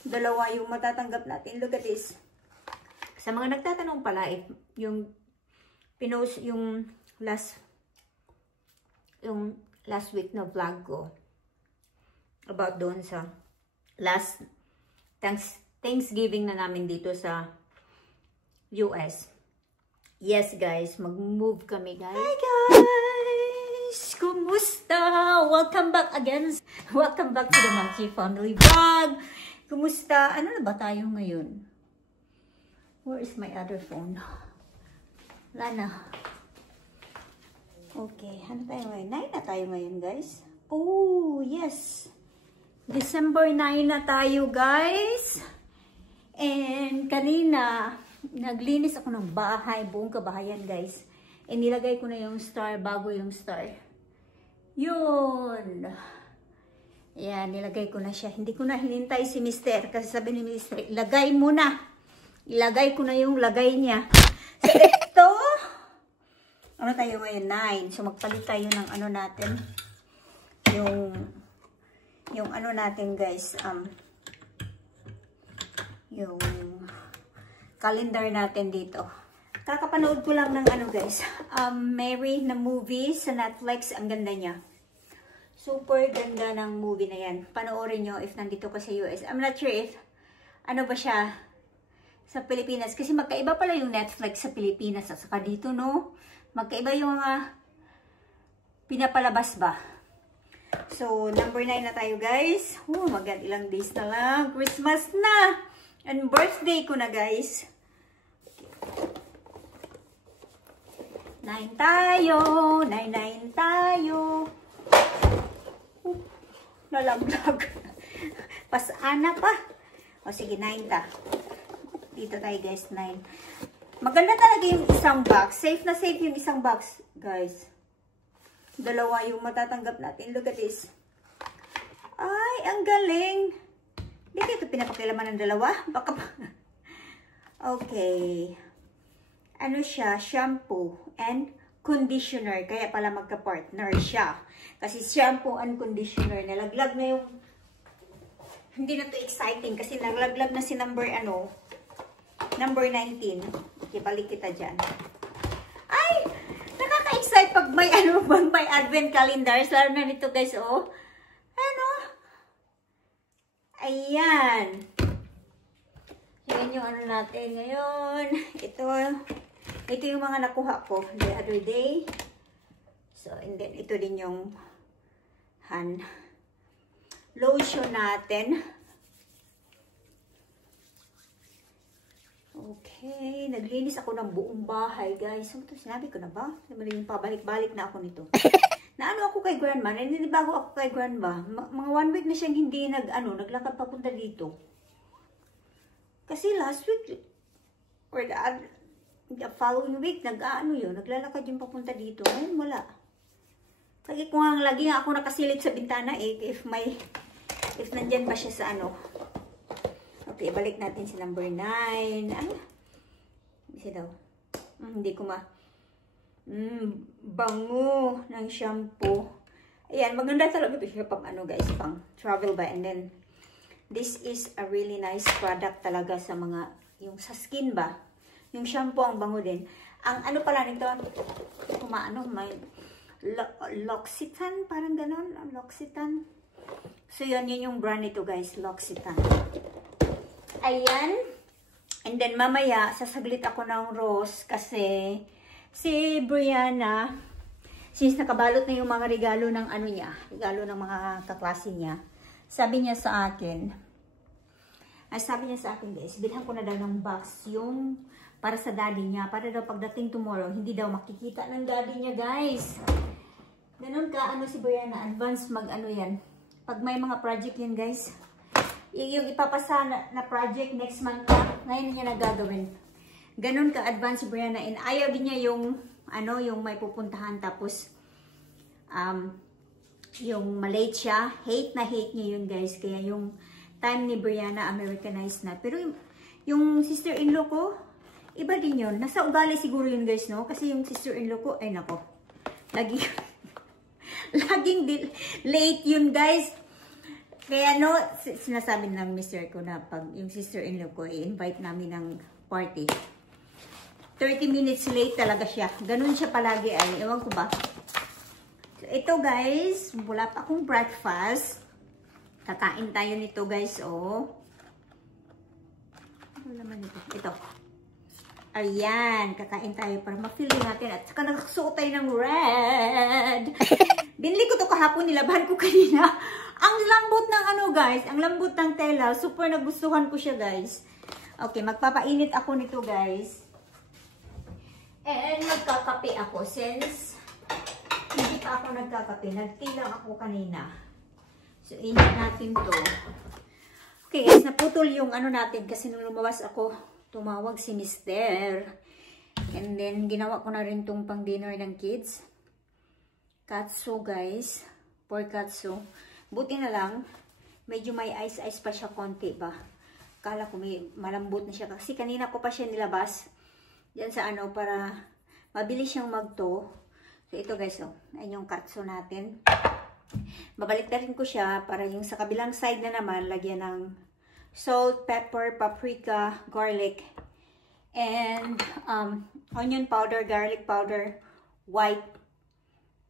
Dalawa yung matatanggap natin. Look at this. Sa mga nagtatanong pala, yung pinost yung last week na vlog ko about doon sa last Thanksgiving na namin dito sa US. Yes, guys. Mag-move kami, guys. Hi, guys! Kumusta? Welcome back again. Welcome back to the Machi Family Vlog. Kumusta? Ano na ba tayo ngayon? Where is my other phone? Wala na. Okay. Ano tayo ngayon? 9 na tayo ngayon, guys. Oh, yes. December 9 na tayo, guys. And kanina, naglinis ako ng bahay, buong kabahayan, guys. E nilagay ko na yung star bago yung star. Yun. Yan, nilagay ko na siya. Hindi ko na hinintay si Mister. Kasi sabi ni Mister, ilagay mo na. Ilagay ko na yung lagay niya. So, ito. Ano tayo ngayon? 9. So, magpalit tayo ng ano natin. Yung ano natin, guys. Yung calendar natin dito. Kakapanood ko lang ng ano, guys. Mary na movie sa Netflix. Ang ganda niya. Super ganda ng movie na yan. Panoorin nyo if nandito ka sa US. I'm not sure if ano ba siya sa Pilipinas. Kasi magkaiba pala yung Netflix sa Pilipinas. At saka dito, no? Magkaiba yung mga pinapalabas ba. So, number 9 na tayo, guys. Magand ilang days na lang. Christmas na! And birthday ko na, guys. 9 tayo. 9 tayo. Nalaglag. Pasana pa. O sige, 9 ta. Dito tayo, guys, 9. Maganda talaga yung isang box. Safe na safe yung isang box, guys. Dalawa yung matatanggap natin. Look at this. Ay, ang galing. Hindi ito pinapakilaman ng dalawa. Baka pa. Okay. Ano siya? Shampoo and conditioner. Kaya pala magka-partner siya. Kasi shampoo and conditioner. Nalaglag na yung... Hindi na to exciting. Kasi nalaglag na si number 19. Okay, balik kita dyan. Ay! Nakaka-excite pag may may advent calendars. Lalo na nito, guys, oh. Ano? Ayan. Ayan yung ano natin ngayon. Ito yung mga nakuha ko the other day. So, and then ito din yung hand lotion natin. Okay. Naglinis ako ng buong bahay, guys. So, ito, sinabi ko na ba? Pabalik-balik na ako nito. Naano ako kay grandma. Naninibago ako kay grandma. Mga 1 week na siyang hindi naglakad papunta dito. Kasi last week, or the following week, naglalakad yung papunta dito. Ngayon, wala. Lagi nga ako nakasilip sa bintana if nandyan ba siya sa Okay, balik natin si number 9. Isa daw. Hindi ko bango ng shampoo. Ayan, maganda talaga ito siya pang guys, pang travel ba. And then, this is a really nice product talaga sa mga, yung sa skin ba. Yung shampoo ang bango din. Ang pala nito, may L'Occitane, parang ganon. L'Occitane. So, yun yung brand nito, guys. L'Occitane. Ayan. And then, mamaya, sasaglit ako ng rose kasi si Brianna, since nakabalot na yung mga regalo ng regalo ng mga kaklase niya, sabi niya sa akin, guys, bilhan ko na daw ng box yung para sa daddy niya, para daw pagdating tomorrow, hindi daw makikita ng daddy niya, guys. Ganun ka, si Brianna, advance yan. Pag may mga project yan, guys, yung ipapasa na project next month na, ngayon niya nagagawin. Ganun ka, advance si Brianna, and ayaw din niya yung, yung may pupuntahan, tapos, yung malate siya, hate niya yun, guys, kaya yung time ni Brianna, Americanized na. Pero yung sister-in-law ko, iba din yun. Nasa ugali siguro yun, guys, no? Kasi yung sister-in-law ko, ay nako, laging late yun, guys. Kaya no, sinasabi ng mister ko na pag yung sister-in-law ko, i-invite namin ng party. 30 minutes late talaga siya. Ganun siya palagi ay. Ewan ko ba. So, ito guys, wala pa akong breakfast. Kakain tayo nito guys, oh. Ano naman ito? Ito. Ayan, kakain tayo para ma-feel natin. At saka nagsuot tayo ng red. Binili ko to kahapon, nilabahan ko kanina. Ang lambot ng ano guys, ang lambot ng tela. Super nagustuhan ko siya guys. Okay, magpapainit ako nito guys. And magkakape ako since hindi pa ako nagkakape. Nagtilang ako kanina. So, init natin to. Okay guys, naputol yung ano natin kasi nung lumabas ako, tumawag si mister. And then, ginawa ko na rin tong pang dinner ng kids. Katsu guys. Pork katsu. Buti na lang, medyo may ice-ice pa siya konti ba. Kala ko may malambot na siya. Kasi kanina ko pa siya nilabas. Diyan sa ano, para mabilis siyang magto. So, ito guys, oh. Ayan yung katsu natin. Babalik na rin ko siya para yung sa kabilang side na naman, lagyan ng salt, pepper, paprika, garlic, and onion powder, garlic powder, white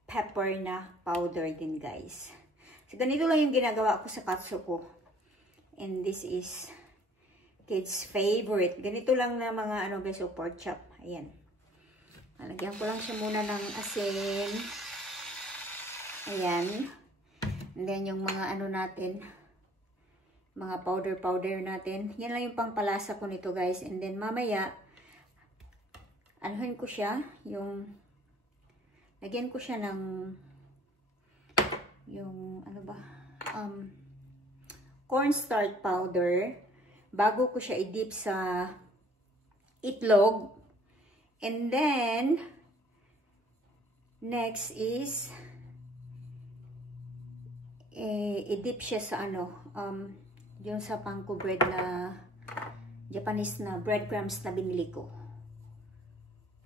pepper na powder din guys. So, ganito lang yung ginagawa ko sa katsu ko. And this is kids' favorite. Ganito lang na mga ano guys, so pork chop. Ayan. Lalagyan ko lang siya muna ng asin. Ayan. And then yung mga ano natin, mga powder natin. Yan lang yung pangpalasa ko nito guys. And then mamaya, anuhin ko siya, yung, lagyan ko siya ng, yung, ano ba, cornstarch powder, bago ko siya i-dip sa itlog. And then, next is, i-dip siya sa ano, yung sa panko bread na Japanese na breadcrumbs na binili ko.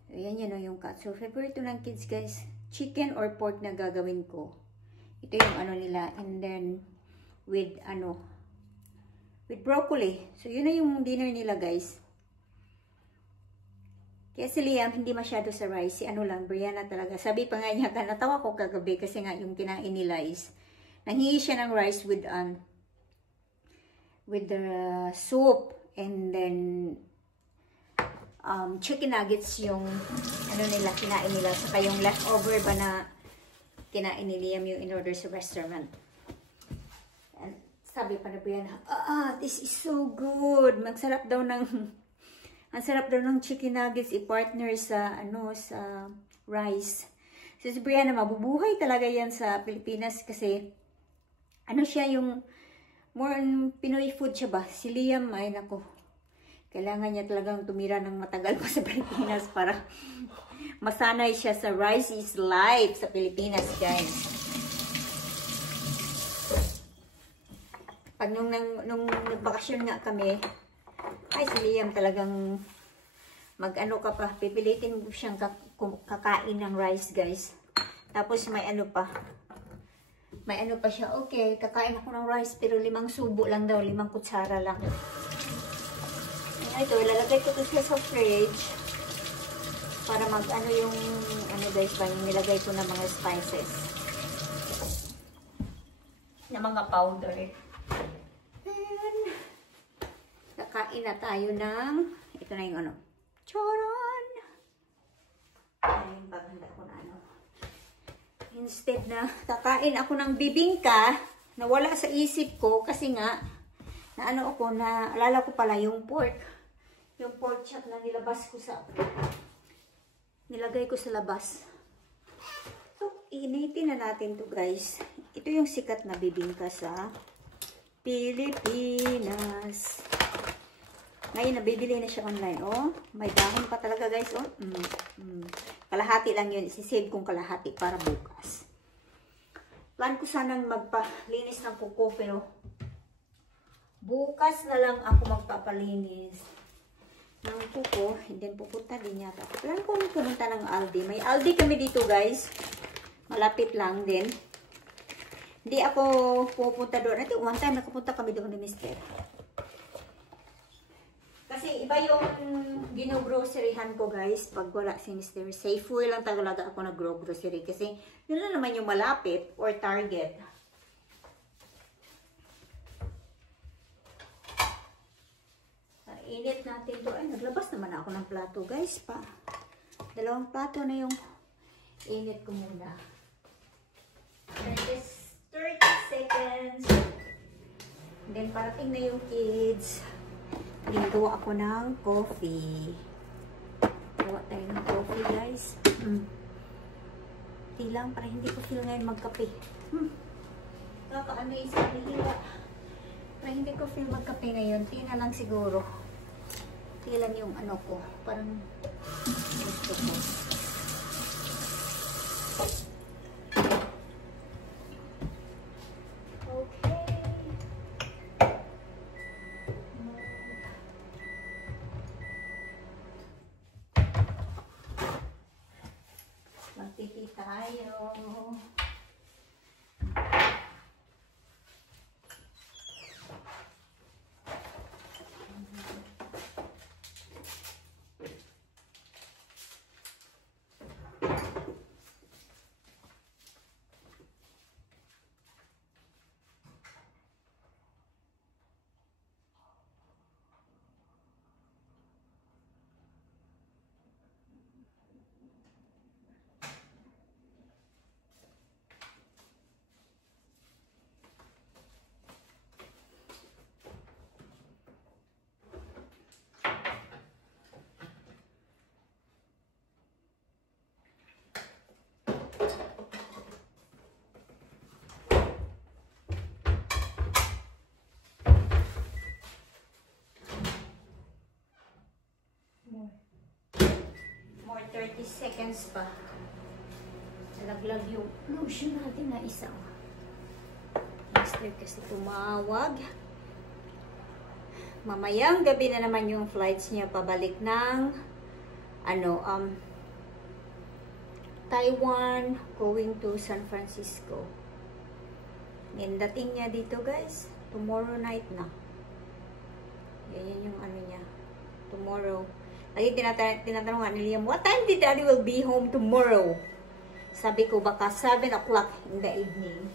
So, yan yun yung katsu. Favorite ng kids guys. Chicken or pork na gagawin ko. Ito yung ano nila. And then, with ano, with broccoli. So, yun na yung dinner nila guys. Kaya si Liam, hindi masyado sa rice. Si ano lang, Brianna talaga. Sabi pa nga niya, natawa ko kagabi kasi nga yung kinain nila is, nanghingi siya ng rice with the soup. And then, chicken nuggets yung, ano nila, kinain nila. Saka yung leftover ba na kinain ni Liam yung in-order sa restaurant. And sabi pa na Brianna, this is so good. Magsarap daw ng, ang sarap daw ng chicken nuggets i-partner sa, ano, sa rice. So, si Brianna, mabubuhay talaga yan sa Pilipinas kasi, ano siya yung, more on Pinoy food siya ba? Si Liam, ay nako, kailangan niya talagang tumira ng matagal pa sa Pilipinas para masanay siya sa rice is life sa Pilipinas, guys. Pag nung nagbakasyon nga kami, ay si Liam talagang mag-ano ka pa, pipilitin mo siyang kakain ng rice, guys. Tapos may ano pa, siya, okay, kakain ako ng rice, pero 5 subo lang daw, 5 kutsara lang. Ito, ilalagay ko ito sa fridge para mag-ano yung, ano guys ba, yung nilagay ko ng mga spices. Na mga powder. And, kakain na tayo ng, ito na yung ano, choron! Ay, baganda ko na ano. Instead na kakain ako ng bibingka, na wala sa isip ko kasi nga, na ano ako, na alala ko pala yung pork chop na nilabas ko sa, nilagay ko sa labas. So, initin na natin to guys. Ito yung sikat na bibingka sa Pilipinas. Ngayon, nabibili na siya online. Oh, may dahon pa talaga guys. Oh, kalahati lang yun. Isisave kong kalahati para bukas. Plan ko sanang magpalinis ng kuko, pero bukas na lang ako magpapalinis ng kuko. And then pupunta din yata. Plan ko pumunta ng Aldi. May Aldi kami dito guys. Malapit lang din. Hindi ako pupunta doon. Ito, one time nakapunta kami doon ni Mister. Kasi iba yung gino-groceryhan ko guys pag wala si Mister. Safeway lang talaga ako nag-grocery kasi yun lang naman yung malapit or Target. Init natin to. Ay, naglabas naman ako ng plato guys pa. Dalawang plato na yung init ko muna. And just 30 seconds. And then parating na yung kids. Gawa ako ng coffee. Gawa tayo ng coffee guys. Di lang para hindi ko feel ngayon magkape. Kakaano yung sa kanila. Para hindi ko feel magkape ngayon. Tina lang siguro. Tilan yung ano ko. Parang gusto ko. Okay. Magtiti tayo. More 30 seconds pa. Nalaglag yung lotion natin na isa. Mister kasi tumawag. Mamayang gabi na naman yung flights niya pabalik ng Taiwan going to San Francisco. And dating niya dito guys, tomorrow night na. Yan yung ano niya. Tomorrow. Lagi tinatanong nga ni Liam, what time did Daddy will be home tomorrow? Sabi ko, baka 7 o'clock in the evening.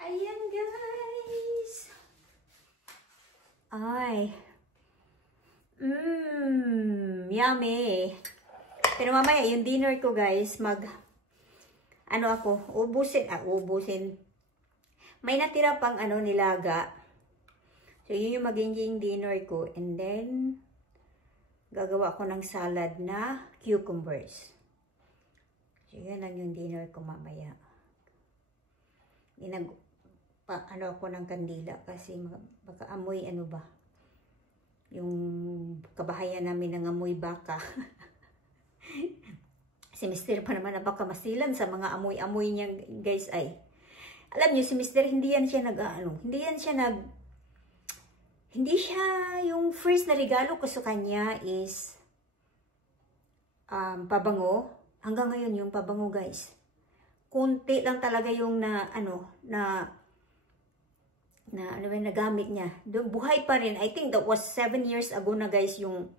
Ayan, guys. Ay. Yummy. Pero mamaya, yung dinner ko, guys, ubusin. May natira pang nilaga. So, yun yung magiging dinner ko. And then, gagawa ko ng salad na cucumbers. So, yun lang yung dinner ko mamaya. Ako ng kandila kasi baka amoy yung kabahayan namin ng amoy baka. Si Mister pa naman na baka masilan sa mga amoy-amoy niya guys ay. Alam niyo, si Mister, hindi siya, yung first na regalo ko sa kanya is, pabango. Hanggang ngayon, yung pabango, guys. Kunti lang talaga yung nagamit niya. Buhay pa rin. I think that was 7 years ago na, guys, yung,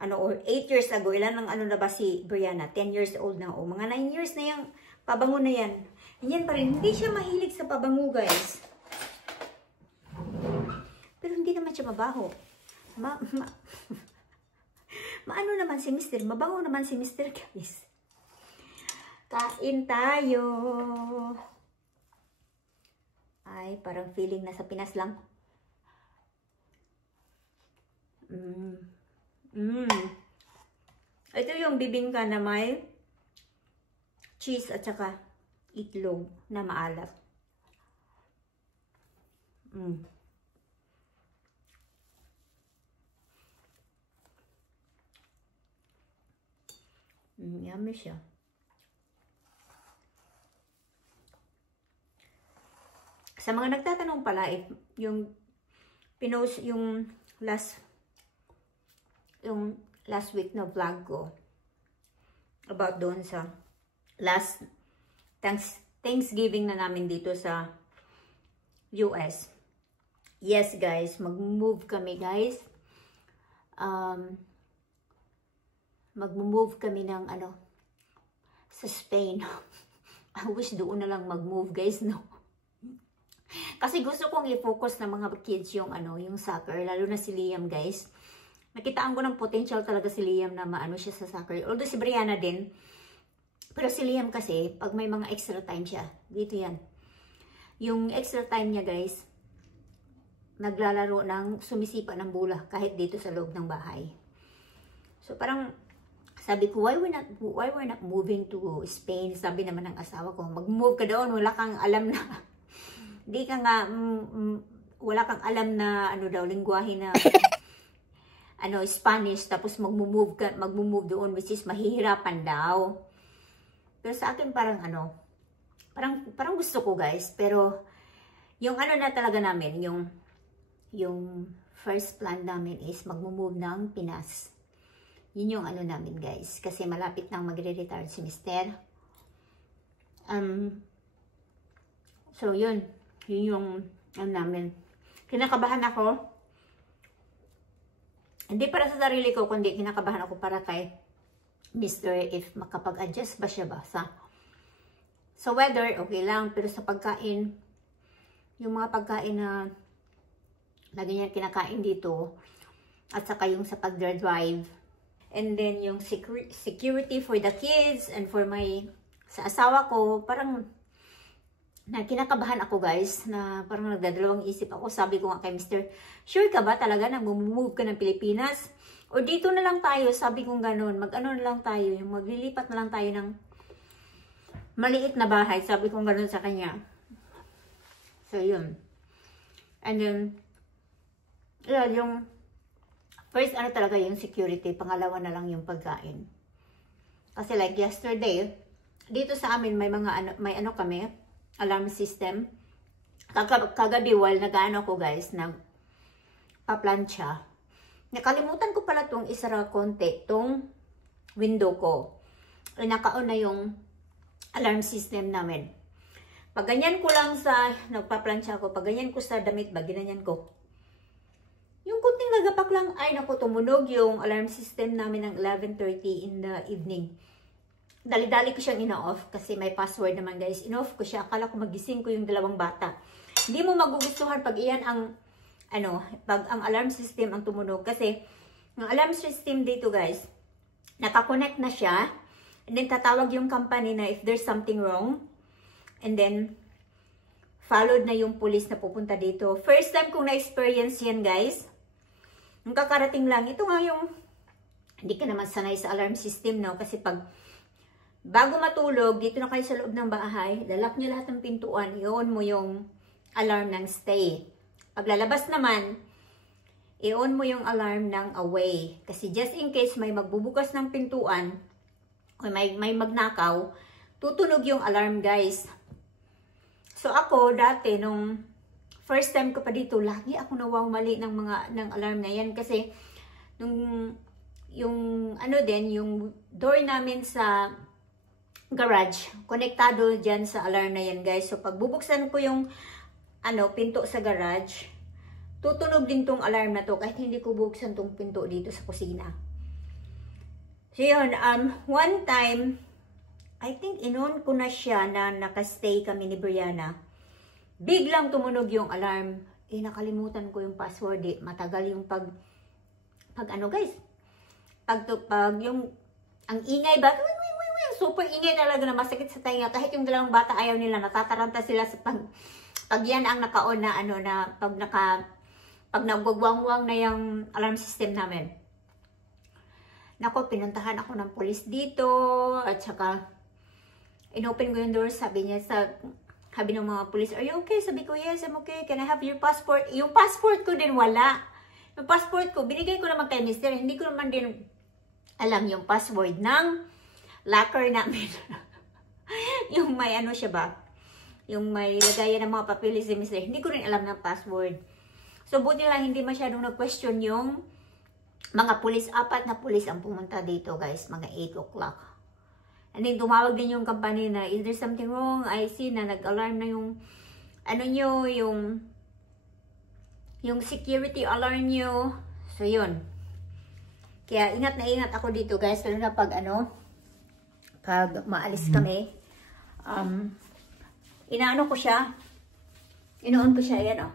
or 8 years ago. Ilan na ba si Brianna? 10 years old na. O, mga 9 years na yung pabango na yan. Yan pa rin. Hindi siya mahilig sa pabango, guys. Pero hindi naman siya mabaho. Maano naman si Mister? Mabango naman si Mister, guys. Kain tayo. Ay, parang feeling nasa Pinas lang. Ito yung bibingka na may cheese at saka itlog na maalat. Yummy siya. Sa mga nagtatanong pala, yung pinost yung last week na vlog ko, about doon sa last Thanksgiving na namin dito sa US. Yes, guys, mag-move kami, guys. Mag-move kami ng sa Spain. I wish doon na lang mag-move, guys, no. Kasi gusto kong i-focus na mga kids yung yung soccer, lalo na si Liam, guys. Nakitaan ko ng potential talaga si Liam na maano siya sa soccer. Although si Brianna din. Pero si Liam kasi, pag may mga extra time siya, dito yan. Yung extra time niya, guys, naglalaro ng sumisipa ng bola kahit dito sa loob ng bahay. So parang sabi ko, why we're not moving to Spain? Sabi naman ng asawa ko, mag-move ka doon, wala kang alam na di ka nga wala kang alam na daw lengguwahe na Spanish, tapos mag-move doon, which is mahihirapan daw. Pero sa akin parang parang gusto ko, guys, pero yung na talaga namin, yung first plan namin is mag-move ng Pinas. Yun yung namin, guys. Kasi malapit nang magre-retire si Mister. So, yun. Yun yung namin. Kinakabahan ako. Hindi para sa sarili ko, kundi kinakabahan ako para kay Mister if makapag-adjust ba siya sa weather, okay lang. Pero sa pagkain, yung mga pagkain na ganyan kinakain dito, at saka yung sa pag-drive, and then yung security for the kids and for sa asawa ko, parang kinakabahan ako, guys, na parang nagdadalawang isip ako. Sabi ko nga kay Mr., sure ka ba talaga na move ka ng Pilipinas? O dito na lang tayo, sabi kong ganun, na lang tayo, yung maglilipat na lang tayo ng maliit na bahay, sabi kong ganun sa kanya. So, yun. And then, yung first talaga yung security, pangalawa na lang yung pagkain. Kasi like yesterday, dito sa amin may mga may kami, alarm system. Kagabi while nag-ano ko, guys, nagpa-plancha. Nakalimutan ko pala tong isara konti, tong window ko. Naka-on na yung alarm system namin. Pag ganyan ko lang nagpa-plancha ko, pag ganyan ko sa damit ba, ginanyan ko. Yung kunting nagapak lang, ay naku, tumunog yung alarm system namin ng 11:30 in the evening. Dali-dali ko siyang ina-off kasi may password naman, guys. In-off ko siya. Akala ko magising ko yung dalawang bata. Hindi mo magugustuhan pag iyan ang pag ang alarm system ang tumunog. Kasi ang alarm system dito, guys, nakakonect na siya. And then tatawag yung company na if there's something wrong. And then followed na yung police na pupunta dito. First time kong na-experience yan, guys. Nung kakarating lang, ito nga yung, hindi ka naman sanay sa alarm system, no? Kasi bago matulog, dito na kayo sa loob ng bahay, lalak nyo lahat ng pintuan, i-on mo yung alarm ng stay. Pag lalabas naman, i-on mo yung alarm ng away. Kasi just in case may magbubukas ng pintuan, o may magnakaw, tutunog yung alarm, guys. So ako, dati, nung first time ko pa dito, lagi ako nawawali ng alarm na yan. Kasi, yung door namin sa garage, konektado dyan sa alarm na yan, guys. So, pag bubuksan ko yung, pinto sa garage, tutunog din tong alarm na to, kahit hindi ko bubuksan tong pinto dito sa kusina. So, yun, one time, I think inon ko na siya na nakastay kami ni Brianna. Biglang tumunog yung alarm. Nakalimutan ko yung password. Matagal yung guys. Ang ingay ba? Super ingay talaga na masakit sa tainga. Kahit yung dalawang bata ayaw nila. Natataranta sila sa pag yan ang naka-on na, pag nagwagwangwang na yung alarm system namin. Nako, pinuntahan ako ng police dito. At saka, inopen ko yung door, sabi ng mga police, are you okay? Sabi ko, yes, I'm okay. Can I have your passport? Yung passport ko din wala. Yung passport ko, binigay ko naman kay Mister. Hindi ko naman din alam yung password ng locker namin. Yung may siya ba? Yung may lagayan ng mga papeles si Mister. Hindi ko rin alam ng password. So, buti lang hindi masyadong nag-question yung mga police. 4 na police ang pumunta dito, guys. Mga 8 o'clock. And then, tumawag din yung company na, is there something wrong? I see na nag-alarm na yung, ano nyo, yung security alarm nyo. So, yun. Kaya, ingat na ingat ako dito, guys. Lalo na pag, pag maalis kami. Inaano ko siya. Inoon ko siya, yan,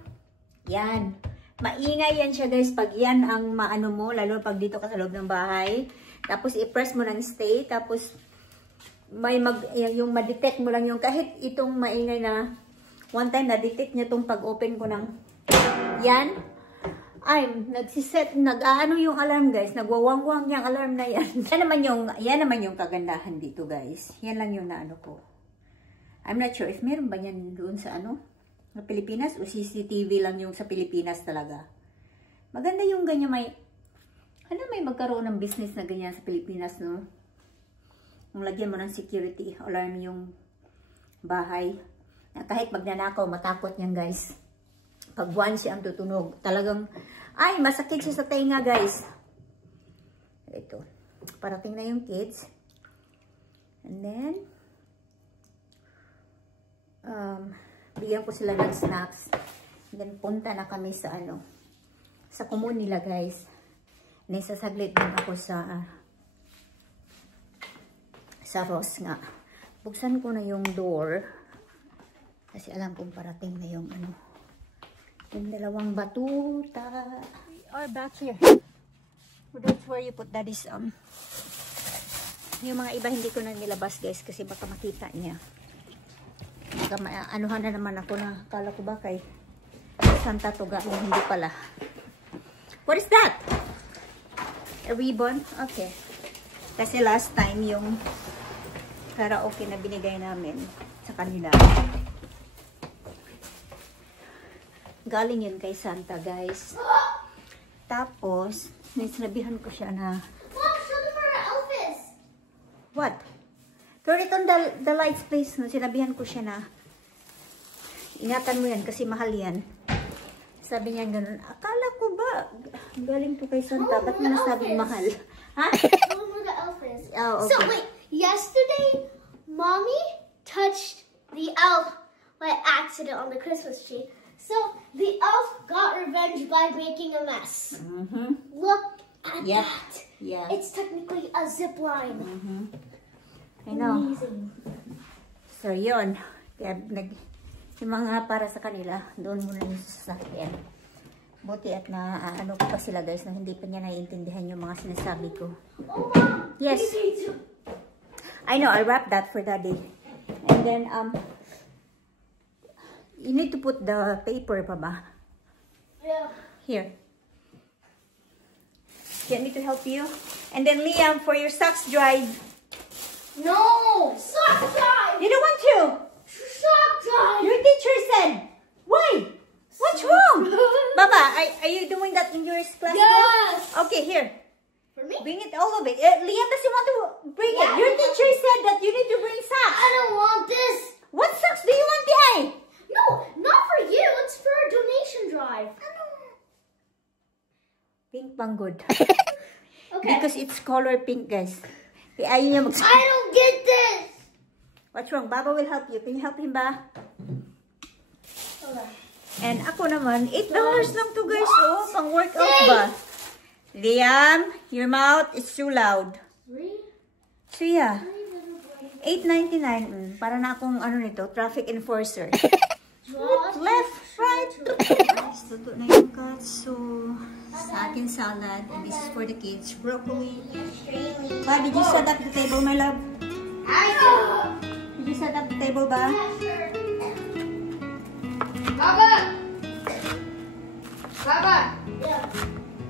Yan. Maingay yan siya, guys, pag yan ang maano mo, lalo pag dito ka sa loob ng bahay. Tapos, i-press mo ng stay. Tapos, yung ma-detect mo lang yung kahit itong maingay na one time na-detect niya itong pag-open ko ng yan. Ay, nag-aano yung alarm, guys. Nagwawangwang yung alarm na yan. Yan naman yung kagandahan dito, guys. Yan lang yung naano ko. I'm not sure if meron ba yan doon sa sa Pilipinas o CCTV lang yung sa Pilipinas talaga. Maganda yung ganyan may magkaroon ng business na ganyan sa Pilipinas, no? Kung lagyan mo ng security alarm yung bahay. Na kahit magnanakaw, matakot niyan, guys. Pag once siya ang tutunog, talagang, ay, masakit siya sa tenga, guys. Ito. Parating na yung kids. And then, bigyan ko sila ng snacks. And then, punta na kami sa sa commune nila, guys. And then, sasaglit din ako sa Ross nga. Buksan ko na yung door. Kasi alam kong parating na yung yung dalawang batuta. We are back here. That's where you put daddy's yung mga iba hindi ko na nilabas, guys, kasi baka makita niya. Baka anuhan na naman ako na kala ko ba kay Santa Tuga, hindi pala. What is that? A ribbon? Okay. Kasi last time yung karaoke na binigay namin sa kanila, galing yun kay Santa, guys. Tapos, sinabihan ko siya na, Mom, show them our Elvis! What? Turn it on the lights, please. Sinabihan ko siya na, ingatan mo yan kasi mahal yan. Sabi niya ganun, akala ko ba, galing to kay Santa, ba't mo nasabing mahal? Ha? Show them the Elvis. Oh, okay. So, wait, yesterday, Mommy touched the elf by accident on the Christmas tree. So, the elf got revenge by making a mess. Look at that. Yeah. It's technically a zip line. I know. Amazing. So, yun. Kaya, yung mga para sa kanila, doon muna yung sasakyan. Buti at na, ano ko pa sila, guys, na hindi pa niya naiintindihan yung mga sinasabi ko. Oh, Mom. Yes. I know, I wrapped that for Daddy. And then, you need to put the paper pa ba? Yeah. Here. Do you want me to help you? And then, Liam, for your socks dried. No! Sock drive! You don't want to? Sock drive! Your teacher said. Why? What's wrong? Baba, are you doing that in your class? Yes! Okay, here. For me? Bring it all of it. Liam doesn't want to bring it. Your teacher said that you need to bring socks. I don't want this! What socks do you want, Di? No, not for you. It's for a donation drive. Pink pang good. Okay. Because it's color pink, guys. Ayaw niya I don't get this! What's wrong? Baba will help you. Can you help him ba? Okay. And ako naman, $8 lang to, guys. Oh, pang workout ba? Liam, your mouth is too loud. So yeah, $8.99. Para na akong nito, traffic enforcer. Left, right. Luto na yung katsu. Sa akin salad. And this is for the kids. Broccoli. Ba, did you set up the table, my love? Did you set up the table ba? Baba! Baba! Yeah.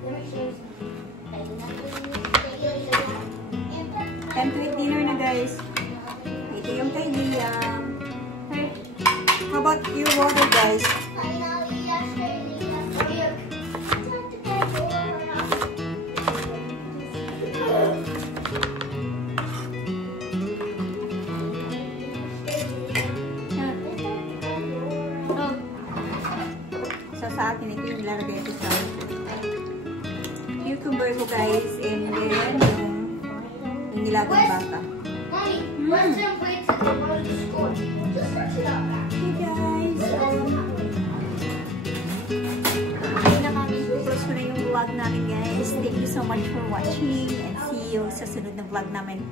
Let me show you something. Time to eat dinner na, guys. Ito yung kay Liam. Hey, how about your water, guys? Sa akin, ito yung nilalagay ko sa cucumber ko, guys, and then yung nilagang baka. Mommy, Western plates at the one to score. Just search it up back. Hey guys, close ko na yung vlog namin guys. Thank you so much for watching and see you sa sunod na vlog namin.